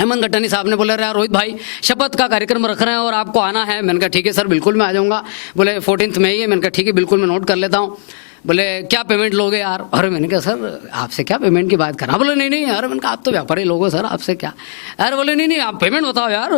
हेमंत गट्टानी साहब ने बोले यार रोहित भाई शपथ का कार्यक्रम रख रहे हैं और आपको आना है। मैंने कहा ठीक है सर बिल्कुल मैं आ जाऊँगा। बोले 14 में ही है। मैंने कहा ठीक है बिल्कुल मैं नोट कर लेता हूँ। बोले क्या पेमेंट लोगे यार? अरे मैंने कहा सर आपसे क्या पेमेंट की बात करना। बोले नहीं यार। मैंने कहा आप तो व्यापारी लोग हो सर, आपसे क्या। अरे बोले नहीं आप पेमेंट बताओ यार,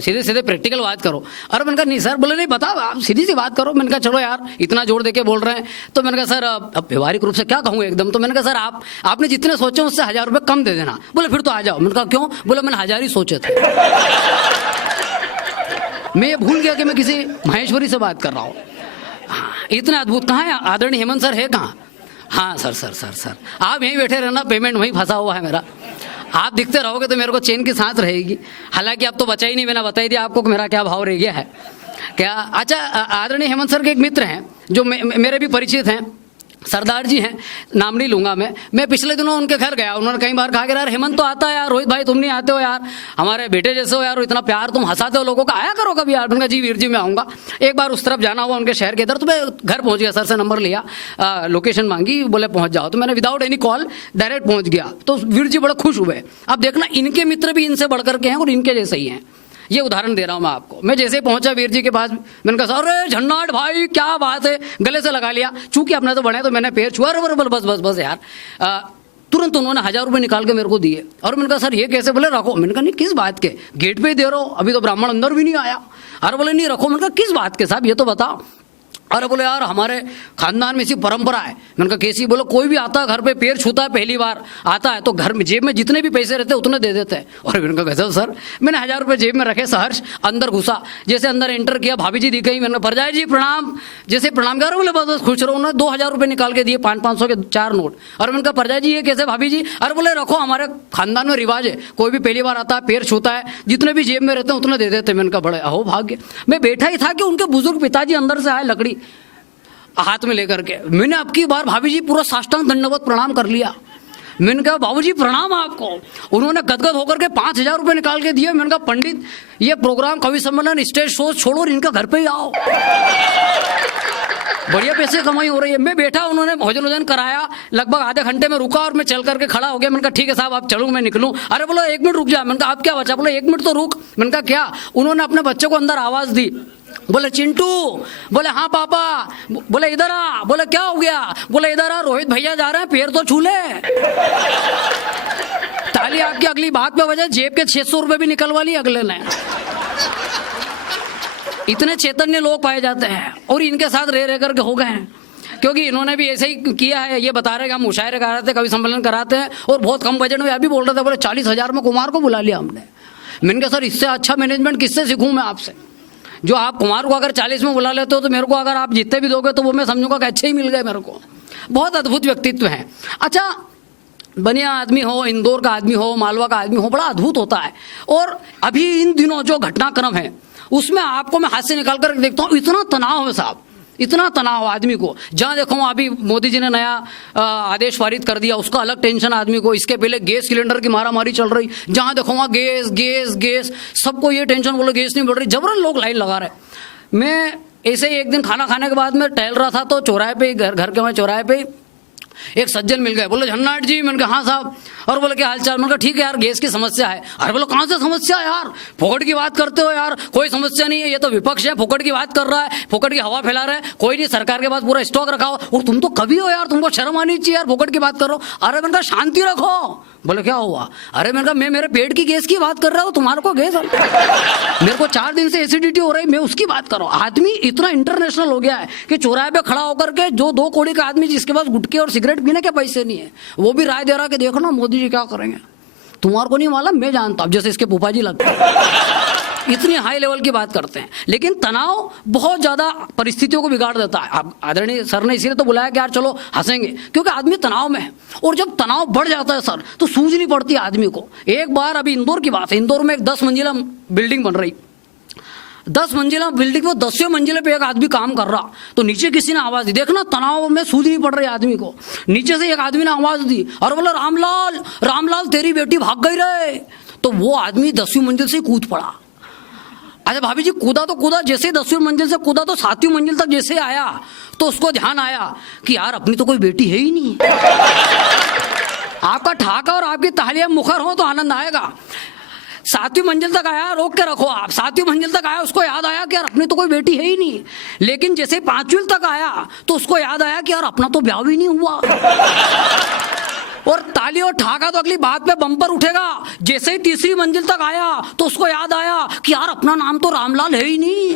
सीधे सीधे प्रैक्टिकल बात करो। अरे मैंने कहा नहीं सर। बोले नहीं बताओ आप सीधी सी बात करो। मैंने कहा चलो यार इतना जोर दे के बोल रहे हैं तो मैंने कहा सर अब व्यवहारिक रूप से क्या कहूँ एकदम। तो मैंने कहा सर आपने जितने सोचे उससे 1000 रुपये कम दे देना। बोले फिर तो आ जाओ। मैंने कहा क्यों? बोले मैंने 1000 ही सोचे थे। मैं ये भूल गया कि मैं किसी महेश्वरी से बात कर रहा हूँ। हाँ, इतना अद्भुत कहाँ है आदरणीय हेमंत सर है कहाँ? हाँ सर आप यहीं बैठे रहना, पेमेंट वहीं फंसा हुआ है मेरा। आप दिखते रहोगे तो मेरे को चैन की सांस रहेगी। हालांकि अब तो बचा ही नहीं, मैंने बता ही दिया आपको कि मेरा क्या भाव रह गया है क्या। अच्छा आदरणीय हेमंत सर के एक मित्र हैं जो मेरे भी परिचित हैं, सरदार जी हैं, नाम नहीं लूंगा मैं पिछले दिनों उनके घर गया। उन्होंने कई बार कहा कि यार हेमंत तो आता है यार, रोहित भाई तुम नहीं आते हो यार, हमारे बेटे जैसे हो यार, इतना प्यार तुम हंसाते हो लोगों का, आया करो कभी यार। उनका जी वीर जी मैं आऊँगा। एक बार उस तरफ जाना हुआ उनके शहर के इधर, तो मैं घर पहुँच गया। सर से नंबर लिया, लोकेशन मांगी, बोले पहुँच जाओ। तो मैंने विदाउट एनी कॉल डायरेक्ट पहुँच गया। तो वीर जी बड़े खुश हुए। अब देखना इनके मित्र भी इनसे बढ़कर के हैं और इनके जैसे ही हैं। ये उदाहरण दे रहा हूं मैं आपको। मैं जैसे पहुंचा वीर जी के पास, मैंने कहा अरे झन्नाट भाई क्या बात है, गले से लगा लिया। चूंकि अपने तो बड़े तो मैंने पैर छुआ। बस यार। तुरंत उन्होंने 1000 रुपये निकाल के मेरे को दिए और मैंने कहा सर ये कैसे? बोले रखो। मैंने कहा नहीं किस बात के, गेट पे ही दे रहा हूँ, अभी तो ब्राह्मण अंदर भी नहीं आया। अरे बोले नहीं रखो। मैंने कहा किस बात के साहब ये तो बताओ। अरे बोले यार हमारे खानदान में इसी परंपरा है। मैंने कहा कैसी? बोलो कोई भी आता है घर पे पैर छूता है, पहली बार आता है तो घर में जेब में जितने भी पैसे रहते हैं उतने दे देते हैं। और मैंने कहा गजब सर। मैंने 1000 रुपये जेब में रखे, सहर्ष अंदर घुसा। जैसे अंदर एंटर किया, भाभी जी दिख गई। मैंने कहा परजाई जी प्रणाम। जैसे प्रणाम कर, बोले बस खुश रहो। उन्होंने 2000 रुपये निकाल के दिए, 500 के 4 नोट। और मैंने कहा परजाई जी ये कैसे भाभी जी? अरे बोले रखो, हमारे खानदान में रिवाज है, कोई भी पहली बार आता है पैर छूता है, जितने भी जेब में रहते हैं उतने दे देते। मैंने कहा बड़े अहो भाग्य। मैं बैठा ही था कि उनके बुजुर्ग पिताजी अंदर से आए, लकड़ी हाथ में लेकर के। मैंने अब की बार भाभी जी पूरा साष्टांग दंडवत प्रणाम कर लिया। मैंने कहा बाबूजी प्रणाम आपको। उन्होंने गदगद होकर के 5000 रुपये निकाल के दिए। मैंने कहा पंडित ये प्रोग्राम, कवि सम्मेलन, स्टेज शो छोड़ो और इनका घर पे ही आओ, बढ़िया पैसे कमाई हो रही है। मैं बैठा, उन्होंने भोजन कराया, लगभग आधे घंटे में रुका और मैं चल करके खड़ा हो गया। मैंने कहा ठीक है साहब आप चलूँ, मैं निकलूँ? अरे बोलो 1 मिनट रुक जा। मैंने कहा आप क्या बचा? बोले 1 मिनट तो रुक। मैंने कहा क्या? उन्होंने अपने बच्चे को अंदर आवाज दी, बोले चिंटू। बोले हाँ पापा। बोले इधर आ। बोले क्या हो गया? बोले इधर आ, रोहित भैया जा रहे हैं, पैर तो छू ले। ताली आपकी अगली बात पे वजह, जेब के 600 रुपये भी निकलवा ली अगले ने। इतने चैतन्य लोग पाए जाते हैं और इनके साथ रह करके हो गए हैं, क्योंकि इन्होंने भी ऐसे ही किया है। ये बता रहे कि हम मुशायरे कराते, कवि सम्मेलन कराते हैं और बहुत कम बजट में। अभी बोल रहे थे, बोले 40,000 में कुमार को बुला लिया हमने। मैंने कहा सर इससे अच्छा मैनेजमेंट किससे सीखूं मैं आपसे? जो आप कुमार को अगर 40 में बुला लेते हो तो मेरे को अगर आप जितने भी दोगे तो वो मैं समझूंगा कि अच्छे ही मिल गए मेरे को। बहुत अद्भुत व्यक्तित्व है। अच्छा बनिया आदमी हो, इंदौर का आदमी हो, मालवा का आदमी हो, बड़ा अद्भुत होता है। और अभी इन दिनों जो घटनाक्रम है उसमें आपको मैं हाथ से निकाल कर देखता हूँ, इतना तनाव है साहब, इतना तनाव आदमी को। जहाँ देखो अभी मोदी जी ने नया आदेश पारित कर दिया, उसका अलग टेंशन आदमी को। इसके पहले गैस सिलेंडर की मारामारी चल रही, जहाँ देखो वहाँ गैस, सबको ये टेंशन, बोलो गैस नहीं बढ़ रही, जबरन लोग लाइन लगा रहे। मैं ऐसे ही एक दिन खाना खाने के बाद में टहल रहा था तो चौराहे पे, घर के वहाँ चौराहे पे एक सज्जन मिल गए। बोले झन्नाट जी। मैंने कहा हाँ साहब। और बोले क्या हाल चाल? मैंने कहा ठीक है यार गैस की समस्या है। अरे बोलो कहाँ से समस्या है यार, फोकट की बात करते हो यार, कोई समस्या नहीं है, ये तो विपक्ष है, फोकट की बात कर रहा है, फोकट की हवा फैला रहा है, कोई नहीं, सरकार के पास पूरा स्टॉक रखा हो। और तुम तो कभी हो यार, तुमको शर्म आनी चाहिए यार, फोकट की बात कर रहे हो। अरे मैंने कहा शांति रखो। बोले क्या हुआ? अरे मैंने कहा मैं मेरे पेट की गैस की बात कर रहा हूँ, तुम्हारे को गैस मेरे को 4 दिन से एसिडिटी हो रही, मैं उसकी बात कर रहा हूँ। आदमी इतना इंटरनेशनल हो गया है कि चौराहे पे खड़ा होकर के जो 2 कौड़ी का आदमी जिसके पास गुटके और सिगरेट पीने के पैसे नहीं है, वो भी राय दे रहा कि देखो ना मोदी जी क्या करेंगे, तुम्हारे को नहीं मालूम, मैं जानता हूं, जैसे इसके फूफा जी लगते हैं। इतनी हाई लेवल की बात करते हैं। लेकिन तनाव बहुत ज्यादा परिस्थितियों को बिगाड़ देता है। आप आदरणीय सर ने इसीलिए तो बुलाया कि यार चलो हंसेंगे, क्योंकि आदमी तनाव में है। और जब तनाव बढ़ जाता है सर तो सूझ नहीं पड़ती आदमी को। एक बार अभी इंदौर की बात है, इंदौर में एक 10 मंजिला बिल्डिंग बन रही, 10 मंजिला बिल्डिंग में 10वें मंजिले पे एक आदमी काम कर रहा, तो नीचे किसी ने आवाज दी, देखना तनाव में सूझ नहीं पड़ रही आदमी को। नीचे से एक आदमी ने आवाज दी और बोला रामलाल तेरी बेटी भाग गई रे। तो वो आदमी 10वीं मंजिल से कूद पड़ा। अच्छा भाभी जी कूदा तो कूदा, जैसे 10वीं मंजिल से कूदा तो 7वीं मंजिल तक जैसे आया तो उसको ध्यान आया कि यार अपनी तो कोई बेटी है ही नहीं। आपका ठाका और आपकी तालियां मुखर हो तो आनंद आएगा। 7वीं मंजिल तक आया, रोक के रखो आप, 7वीं मंजिल तक आया, उसको याद आया कि यार अपनी तो कोई बेटी है ही नहीं। लेकिन जैसे 5वीं तक आया तो उसको याद आया कि यार अपना तो ब्याह भी नहीं हुआ। और ताली और ठाका तो अगली बात पे बम्पर उठेगा। जैसे ही 3री मंजिल तक आया तो उसको याद आया कि यार अपना नाम तो रामलाल है ही नहीं।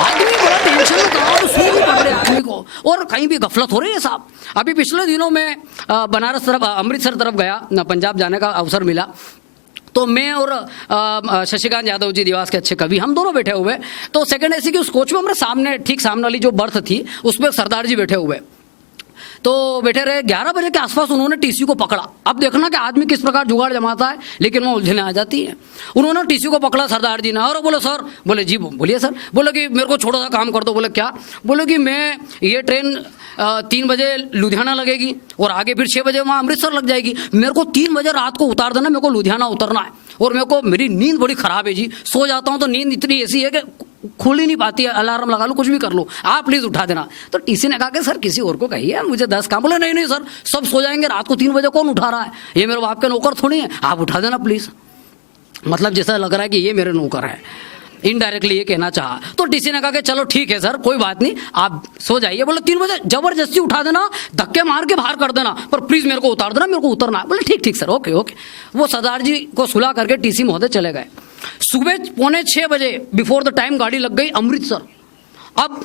आदमी बड़ा टेंशन में था, सो भी पड़ रहे आदमी को, और कहीं भी गफलत हो रही है साहब। अभी पिछले दिनों में बनारस तरफ, अमृतसर तरफ गया, पंजाब जाने का अवसर मिला। तो मैं और शशिकांत यादव जी, देवास के अच्छे कवि, हम दोनों बैठे हुए। तो सेकंड एसी की उस कोच में हमारे सामने, ठीक सामने वाली जो बर्थ थी उसमें सरदार जी बैठे हुए। तो बैठे रहे, 11 बजे के आसपास उन्होंने टीसी को पकड़ा। अब देखना कि आदमी किस प्रकार जुगाड़ जमाता है, लेकिन वो उलझने आ जाती है। उन्होंने टीसी को पकड़ा सरदार जी ने, और बोले सर, बोले जी बोलिए सर। बोले कि मेरे को छोटा सा काम कर दो। बोले क्या? बोले कि मैं ये ट्रेन 3 बजे लुधियाना लगेगी और आगे फिर 6 बजे वहाँ अमृतसर लग जाएगी। मेरे को 3 बजे रात को उतार देना, मेरे को लुधियाना उतरना है। और मेरे को, मेरी नींद बड़ी खराब है जी, सो जाता हूँ तो नींद इतनी ऐसी है कि खुल ही नहीं पाती है, अलार्म लगा लो, कुछ भी कर लो, आप प्लीज उठा देना। तो टीसी ने कहा कि सर किसी और को कहिए, मुझे 10 काम। बोले नहीं नहीं सर, सब सो जाएंगे, रात को 3 बजे कौन उठा रहा है, ये मेरे बाप के नौकर थोड़ी है, आप उठा देना प्लीज। मतलब जैसा लग रहा है कि ये मेरे नौकर है, इनडायरेक्टली ये कहना चाहा। तो टीसी ने कहा कि चलो ठीक है सर, कोई बात नहीं, आप सो जाइए। बोले 3 बजे जबरदस्ती उठा देना, धक्के मार के बाहर कर देना, पर प्लीज मेरे को उतार देना, मेरे को उतरना है। बोले ठीक ठीक सर, ओके ओके। वो सरदार जी को सुलह करके टीसी महोदय चले गए। सुबह 5:45 बजे बिफोर द टाइम गाड़ी लग गई अमृतसर। अब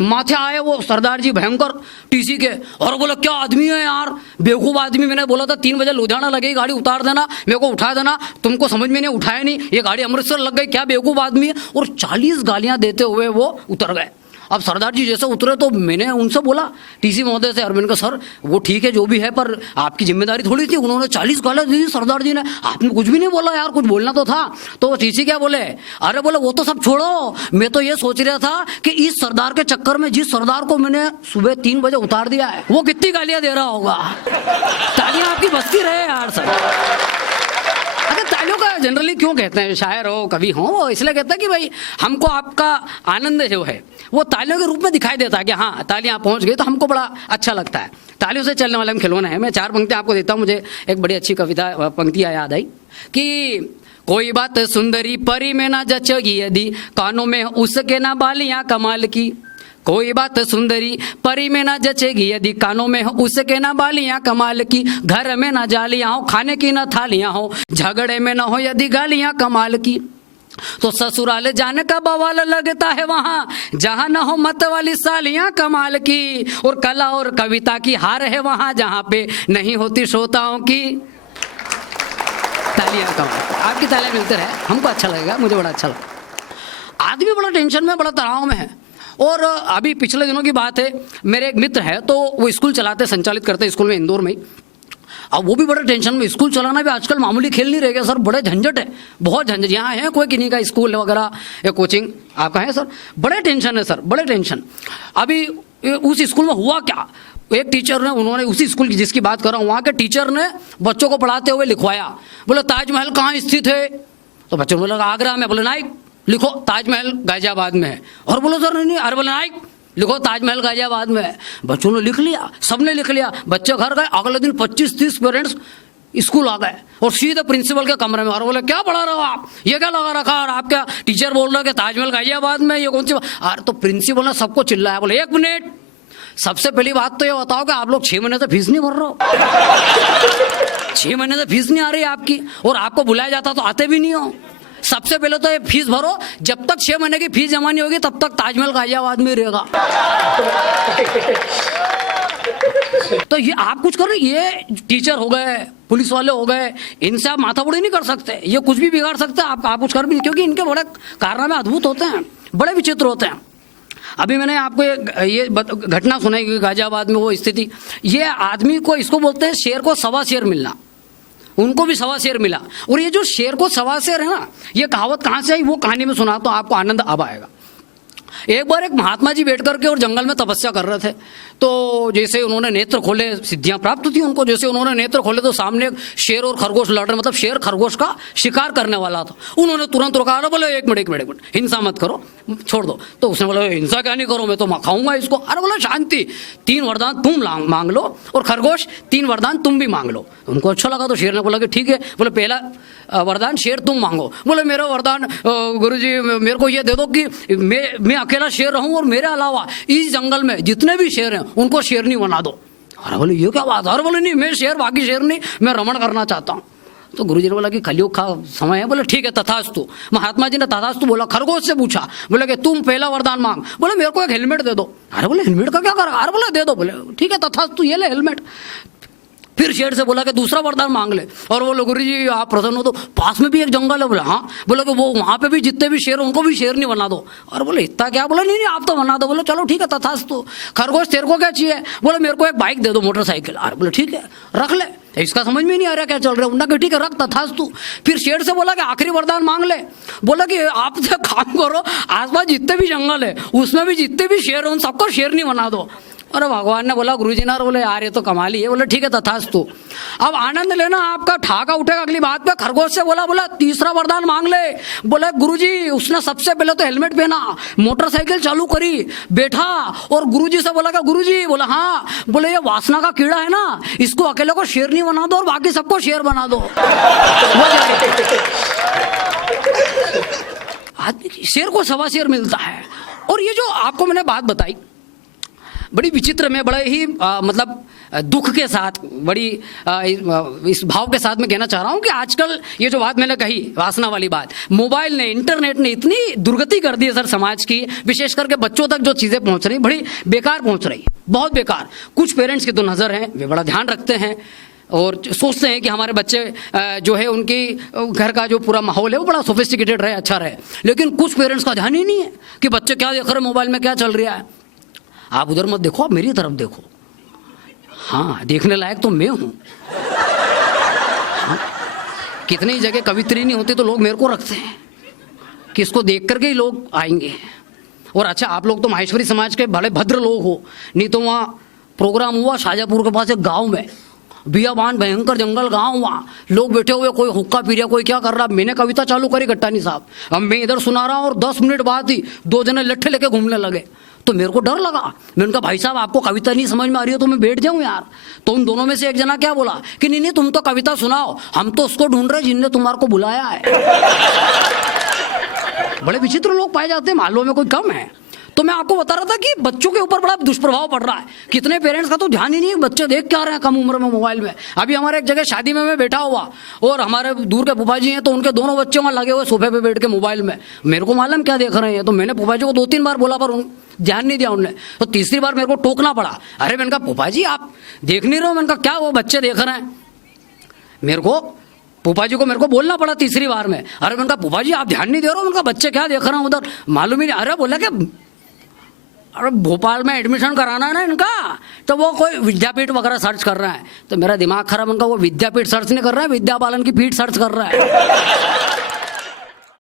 माथे आए वो सरदार जी भयंकर टीसी के, और बोला क्या आदमी है यार, बेवकूफ आदमी, मैंने बोला था 3 बजे लुधियाना लगेगी, गाड़ी उतार देना, मेरे को उठा देना, तुमको समझ में नहीं, उठाया नहीं, ये गाड़ी अमृतसर लग गई, क्या बेवकूफ आदमी है। और 40 गालियां देते हुए वो उतर गए। अब सरदार जी जैसे उतरे तो मैंने उनसे बोला टीसी महोदय से, अरविंद का सर वो ठीक है जो भी है, पर आपकी जिम्मेदारी थोड़ी थी। उन्होंने 40 गालियां दी सरदार जी ने, आपने कुछ भी नहीं बोला यार, कुछ बोलना तो था। तो टीसी क्या बोले, अरे बोले वो तो सब छोड़ो, मैं तो ये सोच रहा था कि इस सरदार के चक्कर में जिस सरदार को मैंने सुबह 3 बजे उतार दिया है, वो कितनी गालियां दे रहा होगा। तालियां आपकी बजती रहे यार सर। तालियों का जनरली क्यों कहते हैं, शायर हो कवि हो, वो इसलिए कहते हैं कि भाई हमको आपका आनंद जो है वो तालियों के रूप में दिखाई देता है कि हाँ तालियां पहुंच गई तो हमको बड़ा अच्छा लगता है। तालियों से चलने वाला हम खिलौना है। मैं 4 पंक्तियां आपको देता हूं। मुझे एक बड़ी अच्छी कविता पंक्तियां याद आई कि कोई बात सुंदरी परी में ना जचेगी यदि कानों में उसके ना बालियां कमाल की। कोई बात सुंदरी परी में ना जचेगी यदि कानों में हो उसके ना बालियां कमाल की। घर में ना जालियां हो, खाने की ना थालियां हो, झगड़े में ना हो यदि गालियां कमाल की। तो ससुराल जाने का बवाल लगता है वहां जहां ना हो मत वाली सालियां कमाल की। और कला और कविता की हार है वहां जहां पे नहीं होती श्रोताओं की तालियां कमाल। आपकी तालियां मिलते रहे, हमको अच्छा लगेगा, मुझे बड़ा अच्छा लगा। आदमी बड़ा टेंशन में, बड़ा तनाव में है। और अभी पिछले दिनों की बात है, मेरे एक मित्र है तो वो स्कूल चलाते, संचालित करते स्कूल में, इंदौर में। अब वो भी बड़े टेंशन में, स्कूल चलाना भी आजकल मामूली खेल नहीं रह गया सर, बड़े झंझट है, बहुत झंझट। यहाँ है कोई किन्हीं का स्कूल वगैरह या कोचिंग आपका है सर, बड़े टेंशन है सर, बड़े टेंशन। अभी उस स्कूल में हुआ क्या, एक टीचर ने, उन्होंने उसी स्कूल की जिसकी बात कर रहा हूँ, वहाँ के टीचर ने बच्चों को पढ़ाते हुए लिखवाया, बोले ताजमहल कहाँ स्थित है। तो बच्चों ने बोला आगरा में। बोले नाइक लिखो ताजमहल गाजियाबाद में है। और बोलो सर नहीं, अरे बोले नाइक लिखो ताजमहल गाजियाबाद में है। बच्चों ने लिख लिया, सबने लिख लिया, बच्चे घर गए। अगले दिन 25-30 पेरेंट्स स्कूल आ गए और सीधे प्रिंसिपल के कमरे में। और बोले क्या पढ़ा रहे हो आप, ये क्या लगा रखा, और आप क्या टीचर बोल रहे हो कि ताजमहल गाजियाबाद में, ये कौन सी। अरे तो प्रिंसिपल ने सबको चिल्लाया, बोले 1 मिनट, सबसे पहली बात तो ये बताओ कि आप लोग 6 महीने से फीस नहीं भर रहे हो। 6 महीने से फीस नहीं आ रही आपकी, और आपको बुलाया जाता तो आते भी नहीं हो। सबसे पहले तो ये फीस भरो, जब तक 6 महीने की फीस जमा नहीं होगी तब तक ताजमहल गाजियाबाद में रहेगा। तो ये आप कुछ करो, ये टीचर हो गए, पुलिस वाले हो गए, इनसे आप माथाबुड़ी नहीं कर सकते, ये कुछ भी बिगाड़ सकते हैं। आप कुछ कर भी, क्योंकि इनके बड़े कारनामे अद्भुत होते हैं, बड़े विचित्र होते हैं। अभी मैंने आपको ये घटना सुनाई गाजियाबाद में, वो स्थिति, ये आदमी को, इसको बोलते हैं शेर को 1.25 शेर मिलना, उनको भी 1.25 शेर मिला। और ये जो शेर को 1.25 शेर है ना, ये कहावत कहाँ से आई वो कहानी में सुना तो आपको आनंद अब आएगा। एक बार एक महात्मा जी बैठ करके और जंगल में तपस्या कर रहे थे, तो जैसे उन्होंने नेत्र खोले, सिद्धियां प्राप्त थी उनको, जैसे उन्होंने नेत्र खोले तो सामने एक शेर और खरगोश लड़ रहे, मतलब शेर खरगोश का शिकार करने वाला था। उन्होंने तुरंत रोका, अरे बोले एक मिनट हिंसा मत करो, छोड़ दो। तो उसने बोला हिंसा क्या नहीं करो, मैं तो खाऊंगा इसको। अरे बोला शांति, 3 वरदान तुम मांग लो और खरगोश 3 वरदान तुम भी मांग लो। उनको अच्छा लगा, तो शेर ने बोला कि ठीक है। बोले पहला वरदान शेर तुम मांगो। बोले मेरा वरदान गुरुजी मेरे को ये दे दो कि मैं अकेला शेर रहूं और मेरे अलावा इस जंगल में जितने भी शेर हैं उनको शेरनी बना दो। अरे बोले ये क्या बात है? अरे बोले नहीं, मैं शेर, बाकी शेर नहीं, मैं रमण करना चाहता हूँ। तो गुरुजी ने बोला कि कलयुग का समय है। बोले ठीक है तथास्तु। महात्मा जी ने तथास्तु बोला, खरगोश से पूछा, बोले कि तुम पहला वरदान मांग। बोले मेरे को एक हेलमेट दे दो। अरे बोले हेलमेट का क्या करेगा? अरे बोले दे दो। बोले ठीक है तथास्तु, ये ले हेलमेट। फिर शेर से बोला कि दूसरा वरदान मांग ले। और बोले गुरुजी आप प्रसन्न हो तो पास में भी एक जंगल है। बोले हाँ। बोले कि वो वहां पे भी जितने भी शेर उनको भी शेरनी बना दो। और बोले इतना क्या? बोले नहीं आप तो बना दो। बोले चलो ठीक है तथास्तु। खरगोश तेरे को क्या चाहिए? बोले मेरे को एक बाइक दे दो, मोटरसाइकिल। अरे बोले ठीक है रख ले, इसका समझ में नहीं आ रहा क्या चल रहा है। उन्होंने ठीक है रख तथास्तु। फिर शेर से बोला कि आखिरी वरदान मांग ले। बोला कि आप तो काम करो, आसपास जितने भी जंगल है उसमें भी जितने भी शेर हैं उन सबको शेरनी बना दो। अरे भगवान ने बोला, गुरुजी ने बोले यार ये तो कमाल ही है। बोले ठीक है तथास्तु। अब आनंद लेना, आपका ठहाका उठेगा अगली बात पे। खरगोश से बोला तीसरा वरदान मांग ले। बोले गुरुजी उसने सबसे पहले तो हेलमेट पहना, मोटरसाइकिल चालू करी, बैठा और गुरुजी से बोला कि गुरुजी। बोला हाँ। बोले ये वासना का कीड़ा है ना, इसको अकेले को शेर नहीं बना दो और बाकी सबको शेर बना दो। आदमी शेर को सवा शेर मिलता है। और ये जो आपको मैंने बात बताई बड़ी विचित्र में, बड़े ही मतलब दुख के साथ, बड़ी इस भाव के साथ मैं कहना चाह रहा हूं कि आजकल ये जो बात मैंने कही वासना वाली बात, मोबाइल ने, इंटरनेट ने इतनी दुर्गति कर दी है सर समाज की, विशेष करके बच्चों तक जो चीजें पहुंच रही बड़ी बेकार पहुंच रही, बहुत बेकार। कुछ पेरेंट्स की तो नजर है, वे बड़ा ध्यान रखते हैं और सोचते हैं कि हमारे बच्चे जो है उनकी घर का जो पूरा माहौल है वो बड़ा सोफिस्टिकेटेड रहे, अच्छा रहे। लेकिन कुछ पेरेंट्स का ध्यान ही नहीं है कि बच्चे क्या देख रहे, मोबाइल में क्या चल रहा है। आप उधर मत देखो, आप मेरी तरफ देखो। हाँ देखने लायक तो मैं हूं। हाँ? कितनी जगह कवित्री नहीं होती तो लोग मेरे को रखते हैं कि इसको देख करके ही लोग आएंगे। और अच्छा आप लोग तो माहेश्वरी समाज के बड़े भद्र लोग हो, नहीं तो वहाँ प्रोग्राम हुआ शाहजहाँपुर के पास एक गांव में, बियाबान भयंकर जंगल गांव, वहाँ लोग बैठे हुए, कोई हुक्का पी रहा, कोई क्या कर रहा। मैंने कविता चालू करी गट्टानी साहब, अब मैं इधर सुना रहा हूँ और 10 मिनट बाद ही 2 जने लट्ठे लेके घूमने लगे। तो मेरे को डर लगा। मैंने उनका भाई साहब आपको कविता नहीं समझ में आ रही है तो मैं बैठ जाऊं यार। तो उन दोनों में से एक जना क्या बोला कि नहीं तुम तो कविता सुनाओ, हम तो उसको ढूंढ रहे जिनने तुम्हारे को बुलाया है। बड़े विचित्र लोग पाए जाते हैं, मालूम में कोई कम है। तो मैं आपको बता रहा था कि बच्चों के ऊपर बड़ा दुष्प्रभाव पड़ रहा है। कितने पेरेंट्स का तो ध्यान ही नहीं है बच्चे देख क्या रहे हैं कम उम्र में मोबाइल में। अभी हमारे एक जगह शादी में मैं बैठा हुआ और हमारे दूर के फूफा जी हैं तो उनके दोनों बच्चे वहाँ लगे हुए सोफे पे बैठ के मोबाइल में। मेरे को मालूम क्या देख रहे हैं, तो मैंने फूफा जी को 2-3 बार बोला पर ध्यान नहीं दिया उनने। तो तीसरी बार मेरे को टोकना पड़ा। अरे मैंने कहा फूफा जी आप देख नहीं रहे हो? मैंने कहा क्या वो बच्चे देख रहे हैं? मेरे को फूफा जी को मेरे को बोलना पड़ा तीसरी बार में। अरे मैंने कहा फूफा जी आप ध्यान नहीं दे रहे हो? मैंने कहा बच्चे क्या देख रहे हैं उधर, मालूम ही नहीं। अरे बोला कि अरे भोपाल में एडमिशन कराना है ना इनका, तो वो कोई विद्यापीठ वगैरह सर्च कर रहा है। तो मेरा दिमाग खराब, उनका वो विद्यापीठ सर्च नहीं कर रहा है, विद्या बालन की पीठ सर्च कर रहा है।